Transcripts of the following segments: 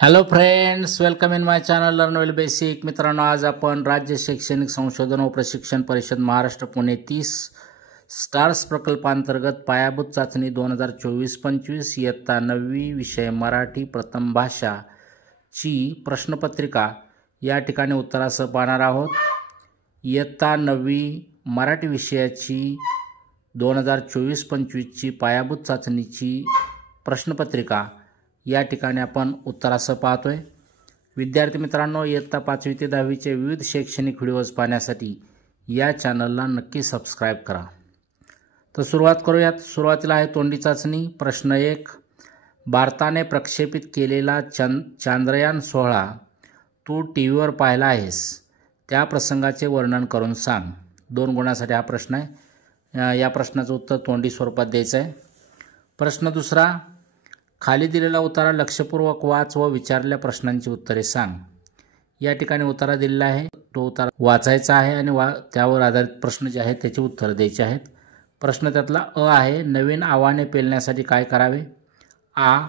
Hello friends, welcome in my channel learn well basic. मित्रांनो, आज आपण राज्य शैक्षणिक संशोधन व प्रशिक्षण परिषद महाराष्ट्र पुणे 30 स्टार्स प्रकल्पांतर्गत पायाभूत चाचणी 2024-25 इयत्ता 9वी विषय मराठी प्रथम भाषा ची प्रश्नपत्रिका या ठिकाणी उत्तरासह पाहणार आहोत. इयत्ता 9वी मराठी विषयाची 2024-25 ची पायाभूत चाचणीची प्रश्नपत्रिका या ठिकाणी आपण उत्तरासह पाहतोय. विद्यार्थी मित्रांनो, इयत्ता 5वी ते 10वी चे विविध शैक्षणिक व्हिडिओज पाहण्यासाठी या चॅनलला नक्की सबस्क्राइब करा. तर सुरुवात करूयात. सुरुवातीला आहे तोंडी चाचणी. प्रश्न 1. भारताने प्रक्षेपित केलेला चांद्रयान 16 तू टीव्हीवर पाहिला आहेस, त्या प्रसंगाचे वर्णन करून सांग. 2 गुणासाठी हा प्रश्न आहे. या प्रश्नाचं उत्तर तोंडी स्वरूपात द्यायचं आहे. प्रश्न दुसरा. खाली दिलेला उतारा लक्षपूर्वक वाच व विचारलेल्या प्रश्नांची उत्तरे सांग. या ठिकाणी उतारा दिलेला आहे, तो उतारा वाचायचा आहे आणि त्यावर आधारित प्रश्न जे आहेत त्याची उत्तरं द्यायची आहेत. प्रश्न त्यातला अ आहे. नवीन आव्हाने पेलण्यासाठी काय करावे? आ.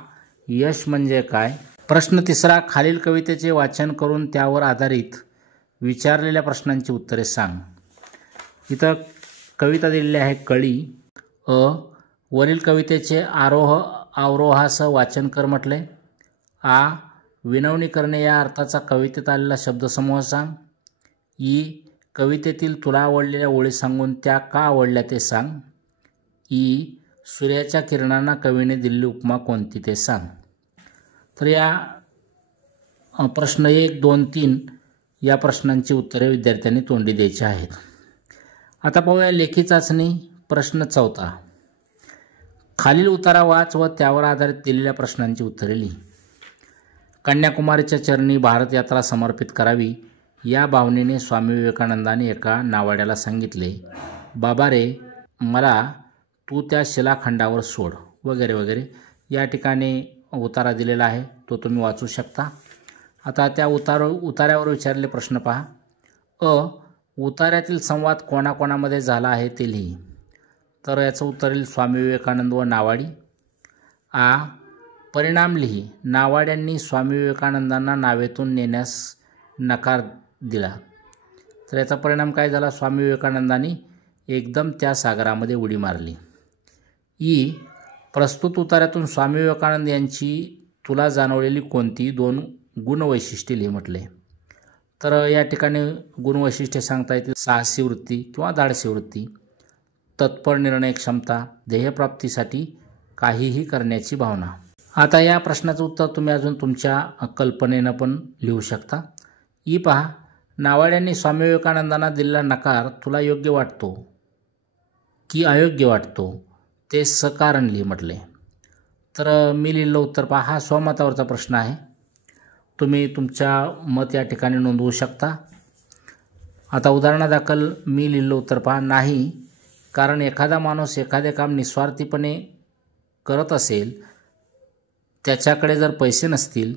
यश म्हणजे काय? प्रश्न तिसरा. खालील कवितेचे वाचन करून त्यावर आधारित विचारलेल्या प्रश्नांची उत्तरे सांग. इथं कविता दिलेली आहे कळी. अ. वरील कवितेचे आरोह अवरोहासह वाचन कर म्हटले. आ. विनवणी करणे या अर्थाचा कवितेत आलेला शब्दसमूह सांग. ई. कवितेतील तुला आवडलेल्या ओळी सांगून त्या का आवडल्या ते सांग. ई. सूर्याच्या किरणांना कवीने दिलेली उपमा कोणती ते सांग. तर या प्रश्न 1, 2, 3 या प्रश्नांची उत्तरे विद्यार्थ्यांनी तोंडी द्यायची आहेत. आता पाहूया लेखी चाचणी. प्रश्न 4. खालील उतारा वाच व त्यावर आधारित दिलेल्या प्रश्नांची उत्तरे लिही. कन्याकुमारीच्या चरणी भारत यात्रा समर्पित करावी या भावनेने स्वामी विवेकानंदांनी एका नावाड्याला सांगितले, बाबा रे, मला तू त्या शिलाखंडावर सोड, वगैरे वगैरे. या ठिकाणी उतारा दिलेला आहे, तो तुम्ही वाचू शकता. आता त्या उतार्यावर विचारलेले प्रश्न पहा. अ. उतार्यातील संवाद कोणाकोणामध्ये झाला आहे ते लिही. तर याचं उत्तर येईल स्वामी विवेकानंद व नावाडी. आ. परिणाम लिही. नावाड्यांनी स्वामी विवेकानंदांना नावेतून नेण्यास नकार दिला. तर याचा परिणाम काय झाला? स्वामी विवेकानंदांनी एकदम त्या सागरामध्ये उडी मारली. ई. प्रस्तुत उतार्यातून स्वामी विवेकानंद यांची तुला जाणवलेली कोणती 2 गुणवैशिष्ट्ये लिही म्हटले. तर या ठिकाणी गुणवैशिष्ट्ये सांगता येतील साहसी वृत्ती किंवा धाडसी वृत्ती, तत्पर निर्णय क्षमता, ध्येयप्राप्तीसाठी काहीही करण्याची भावना. आता या प्रश्नाचं उत्तर तुम्ही अजून तुमच्या कल्पनेनं पण लिहू शकता. ई पहा. नावाड्यांनी स्वामी विवेकानंदांना दिलेला नकार तुला योग्य वाटतो की अयोग्य वाटतो ते सकारण लिही म्हटले. तर मी लिहिलं उत्तर पहा. हा स्वमतावरचा प्रश्न आहे, तुम्ही तुमच्या मत या ठिकाणी नोंदवू शकता. आता उदाहरणादाखल मी लिहिलं उत्तर पहा. नाही, कारण एखादा माणूस एखादे काम निस्वार्थीपणे करत असेल, त्याच्याकडे जर पैसे नसतील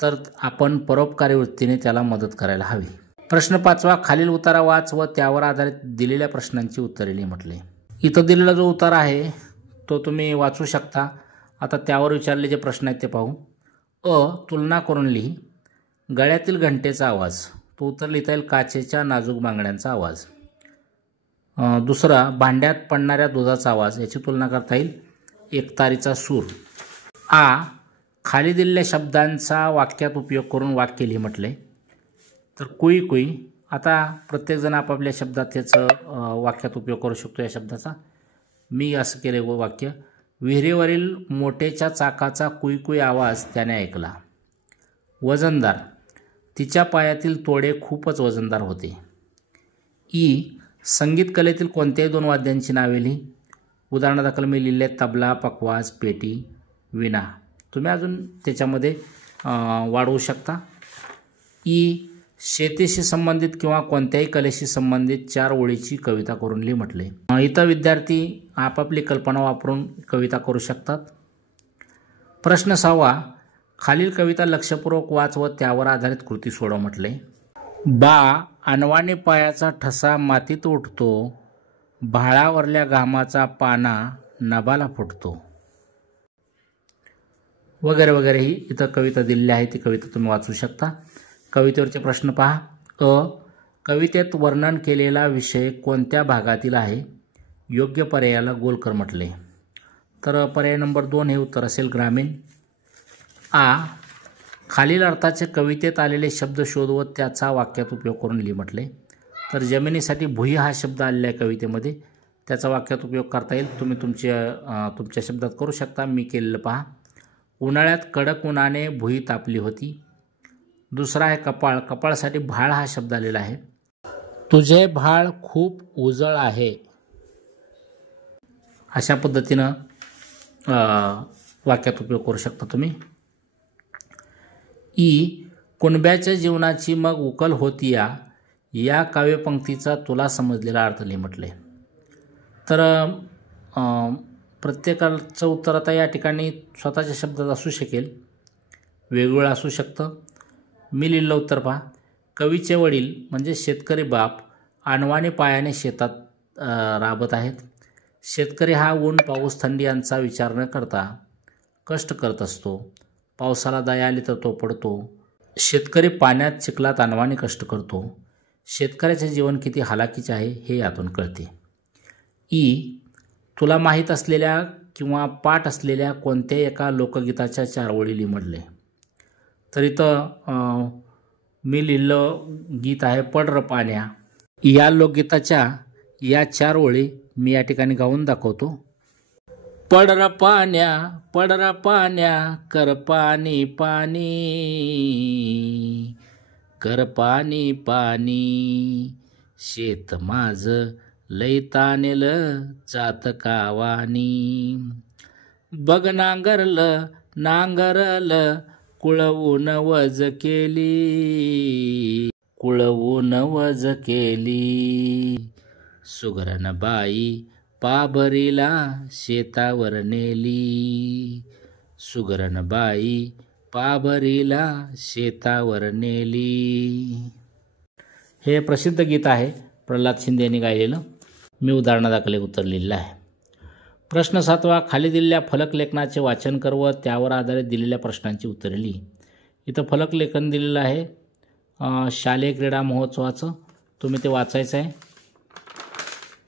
तर आपण परोपकारी वृत्तीने त्याला मदत करायला हवी. प्रश्न 5. खालील उतारा वाच व त्यावर आधारित दिलेल्या प्रश्नांची उत्तरे लिही म्हटले. इथं दिलेला जो उतारा आहे तो तुम्ही वाचू शकता. आता त्यावर विचारले जे प्रश्न आहेत ते पाहू. अ. तुलना करून लिही. गळ्यातील घंटेचा आवाज, तो उत्तर लिहिता येईल काचेच्या नाजूक बांगड्यांचा आवाज. दुसरा. भांड्यात पडणाऱ्या दुधाचा आवाज, याची तुलना करता येईल एकतारीचा सूर. आ. खाली दिलेल्या शब्दांचा वाक्यात उपयोग करून वाक्य लिही म्हटले. तर कुई कुई. आता प्रत्येकजण आपापल्या शब्दात याचं वाक्यात उपयोग करू शकतो या शब्दाचा. मी असं केले वाक्य. विहिरीवरील मोटेच्या चाकाचा कुई कुई आवाज त्याने ऐकला. वजनदार. तिच्या पायातील तोडे खूपच वजनदार होते. ई. संगीत कलेतील कोणत्याही 2 वाद्यांची नावे लिही. उदाहरणादाखल मी लिहिले तबला, पखवाज, पेटी, विणा. तुम्ही अजून त्याच्यामध्ये वाढवू शकता. ई. शेतीशी संबंधित किंवा कोणत्याही कलेशी संबंधित 4 ओळीची कविता करून लिही म्हटले. इथं विद्यार्थी आपापली कल्पना वापरून कविता करू शकतात. प्रश्न 6. खालील कविता लक्षपूर्वक वाच व त्यावर आधारित कृती सोडव म्हटले. बा. अनवाणी पायाचा ठसा मातीत उठतो, भाळावरल्या घामाचा पाना नभाला फुटतो. वगैरे वगैरे ही इथं कविता दिलेली आहे, ती कविता तुम्ही वाचू शकता. कवितेवरचे प्रश्न पहा. कवितेत वर्णन केलेला विषय कोणत्या भागातील आहे? योग्य पर्यायाला गोल कर म्हटले. तर पर्याय नंबर 2 हे उत्तर असेल ग्रामीण. खालील अर्थाचे कवितेत आलेले शब्द शोध व त्याचा वाक्यात उपयोग करून लिही म्हटले. तर जमिनीसाठी भुई हा शब्द आलेला आहे कवितेमध्ये, त्याचा वाक्यात उपयोग करता येईल. तुम्ही तुमच्या शब्दात करू शकता. मी केलेलं पहा. उन्हाळ्यात कडक उन्हाने भुई तापली होती. दुसरा आहे कपाळ. कपाळसाठी भाळ हा शब्द आलेला आहे. तुझे भाळ खूप उजळ आहे. अशा पद्धतीनं वाक्यात उपयोग करू शकता तुम्ही. कुणब्याच्या जीवनाची मग उकल होती या काव्यपंक्तीचा तुला समजलेला अर्थ लिही म्हटले. तर प्रत्येकाचं उत्तर आता या ठिकाणी स्वतःच्या शब्दात असू शकेल, वेगवेगळं असू शकतं. मी लिहिलं उत्तर पहा. कवीचे वडील म्हणजे शेतकरी बाप अनवाणी पायाने शेतात राबत आहेत. शेतकरी हा ऊन पाऊस थंडी यांचा विचार न करता कष्ट करत असतो. पावसाला दया आली तर तो पडतो. शेतकरी पाण्यात चिखलात अनवाणी कष्ट करतो. शेतकऱ्याचे जीवन किती हालाकीचे आहे हे यातून कळते. तुला माहीत असलेल्या किंवा पाठ असलेल्या कोणत्याही एका लोकगीताच्या 4 ओळी लिही म्हटले. तर इथं मी लिहिलं गीत आहे पड र पाण्या. या लोकगीताच्या या 4 ओळी मी या ठिकाणी गाऊन दाखवतो. पड र पाण्या कर पाणी पाणी, कर पाणी पाणी, शेत माझं लई तानेल चातकावानी. बग नांगरलं कुळवून वज केली, सुगरण बाई पाबरीला शेतावर नेली, सुगरण बाई पाबरीला शेतावर नेली. हे प्रसिद्ध गीत आहे, प्रल्हाद शिंदे यांनी गायलेलं. मी उदाहरणादाखल उत्तर लिहिलेलं आहे. प्रश्न 7वा. खाली दिलेल्या फलकलेखनाचे वाचन कर व त्यावर आधारित दिलेल्या प्रश्नांची उत्तरे लिही. इथं फलकलेखन दिलेलं आहे शालेय क्रीडा महोत्सवाचं, तुम्ही ते वाचायचं आहे.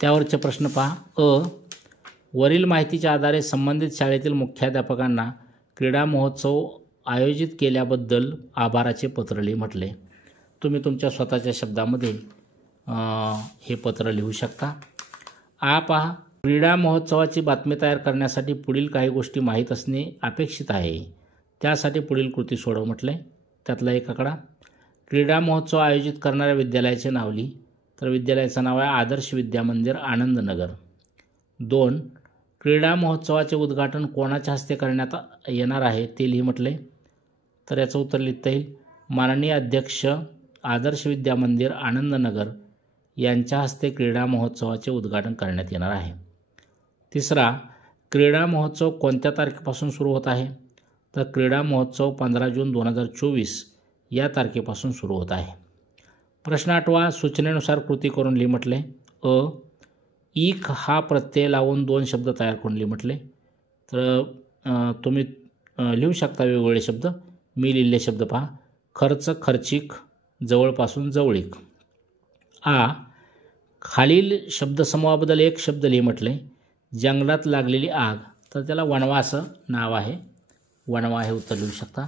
त्यावरचे प्रश्न पहा. वरील माहितीच्या आधारे संबंधित शाळेतील मुख्याध्यापकांना क्रीडा महोत्सव आयोजित केल्याबद्दल आभाराचे पत्र लिही म्हटले. तुम्ही तुमच्या स्वतःच्या शब्दामध्ये हे पत्र लिहू शकता. पहा. क्रीडा महोत्सवाची बातमी तयार करण्यासाठी पुढील काही गोष्टी माहीत असणे अपेक्षित आहे. त्यासाठी पुढील कृती सोडव म्हटले. त्यातला एक आकडा. क्रीडा महोत्सव आयोजित करणाऱ्या विद्यालयाचे नाव लिही. तर विद्यालयाचं नाव आहे आदर्श विद्या मंदिर आनंदनगर. 2. क्रीडा महोत्सवाचे उद्घाटन कोणाच्या हस्ते करण्यात येणार आहे ते लिही म्हटले. तर याचं उत्तर लिहिता येईल माननीय अध्यक्ष आदर्श विद्या मंदिर आनंदनगर यांच्या हस्ते क्रीडा महोत्सवाचे उद्घाटन करण्यात येणार आहे. 3. क्रीडा महोत्सव कोणत्या तारखेपासून सुरू होत आहे? तर क्रीडा महोत्सव 15 जून 2024 या तारखेपासून सुरू होत आहे. प्रश्न 8वा. सूचनेनुसार कृती करून लिही म्हटले. हा प्रत्यय लावून 2 शब्द तयार करून लिही म्हटले. तर तुम्ही लिहू शकता वेगवेगळे शब्द. मी लिहिलेले शब्द पहा. खर्च खर्चिक, जवळपासून जवळीक. खालील शब्दसमूहाबद्दल एक शब्द लिही म्हटले. जंगलात लागलेली आग, तर त्याला वणवा असं नाव आहे. वणवा हे उत्तर लिहू शकता.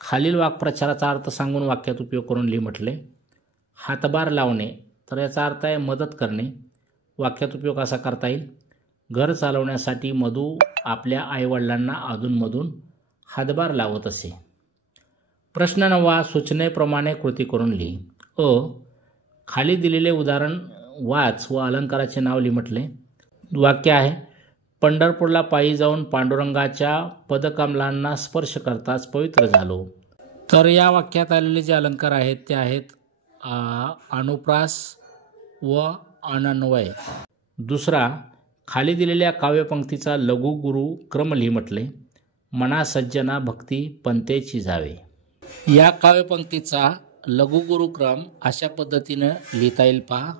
खालील वाक्प्रचाराचा अर्थ सांगून वाक्यात उपयोग करून लिही म्हटले. हातभार लावणे, तर याचा अर्थ आहे मदत करणे. वाक्यात उपयोग असा करता येईल. घर चालवण्यासाठी मधू आपल्या आईवडिलांना अधूनमधून हातभार लावत असे. प्रश्न 9वा. सूचनेप्रमाणे कृती करून लिही. खाली दिलेले उदाहरण वाच व अलंकाराचे नाव लिही म्हटले. वाक्य आहे पंढरपूरला पायी जाऊन पांडुरंगाच्या पदकमलांना स्पर्श करताच पवित्र झालो. तर या वाक्यात आलेले जे अलंकार आहेत ते आहेत अनुप्रास व अनन्वय. 2. खाली दिलेल्या काव्यपंक्तीचा लघुगुरु क्रम लिही म्हटले. मना सज्जना भक्ती पंतेची जावे. या काव्यपंक्तीचा लघुगुरुक्रम अशा पद्धतीनं लिहिता येईल पहा.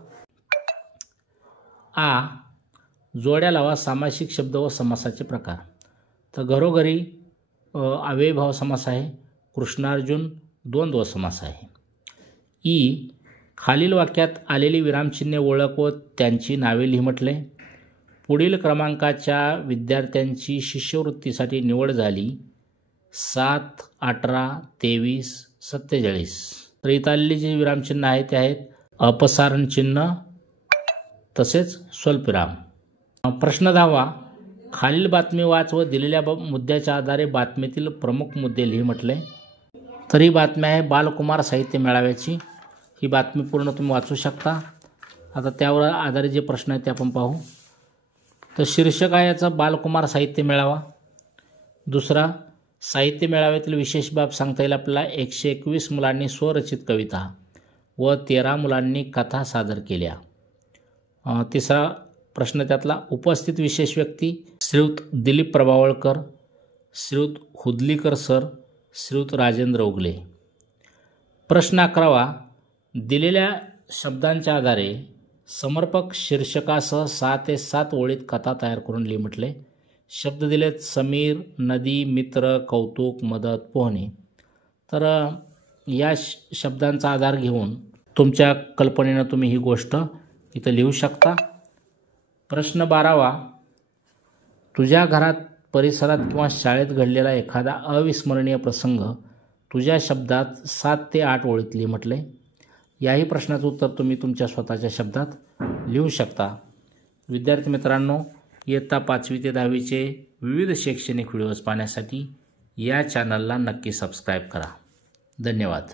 जोड्या लावा सामासिक शब्द व समासाचे प्रकार. तर घरोघरी अव्ययीभाव समास आहे. कृष्णार्जुन द्वंद्व समास आहे. ई. खालील वाक्यात आलेली विरामचिन्हे ओळख व त्यांची नावे लिही म्हटले. पुढील क्रमांकाच्या विद्यार्थ्यांची शिष्यवृत्तीसाठी निवड झाली 7, 18, 23, 47. तर इथं आलेली जी विरामचिन्ह आहेत ते आहेत अपसारण चिन्ह तसेच स्वल्पविराम. प्रश्न 10. खालील बातमी वाच व दिलेल्या मुद्द्याच्या आधारे बातमीतील प्रमुख मुद्दे लिही म्हटले. तर ही बातमी आहे बालकुमार साहित्य मेळाव्याची. ही बातमी पूर्ण तुम्ही वाचू शकता. आता त्यावर आधारित जे प्रश्न आहेत ते आपण पाहू. तर शीर्षक आहे याचा बालकुमार साहित्य मेळावा. दुसरा, साहित्य मेळाव्यातील विशेष बाब सांगता येईल आपल्याला. 121 मुलांनी स्वरचित कविता व 13 मुलांनी कथा सादर केल्या. तिसरा प्रश्न त्यातला, उपस्थित विशेष व्यक्ती श्रीयुत दिलीप प्रभावळकर, श्रीयुत हुदलीकर सर, श्रीयुत राजेंद्र उगले. प्रश्न 11. दिलेल्या शब्दांच्या आधारे समर्पक शीर्षकासह 6 ते 7 ओळीत कथा तयार करून लिही म्हटले. शब्द दिलेत समीर, नदी, मित्र, कौतुक, मदत, पोहणे. तर या शब्दांचा आधार घेऊन तुमच्या कल्पनेनं तुम्ही ही गोष्ट इथं लिहू शकता. प्रश्न 12. तुझ्या घरात, परिसरात किंवा शाळेत घडलेला एखादा अविस्मरणीय प्रसंग तुझ्या शब्दात 7 ते 8 ओळीत लिही म्हटले. याही प्रश्नाचं उत्तर तुम्ही तुमच्या स्वतःच्या शब्दात लिहू शकता. विद्यार्थी मित्रांनो, इयत्ता 5वी ते 10वीचे विविध शैक्षणिक व्हिडिओज पाहण्यासाठी या चॅनलला नक्की सबस्क्राईब करा. धन्यवाद.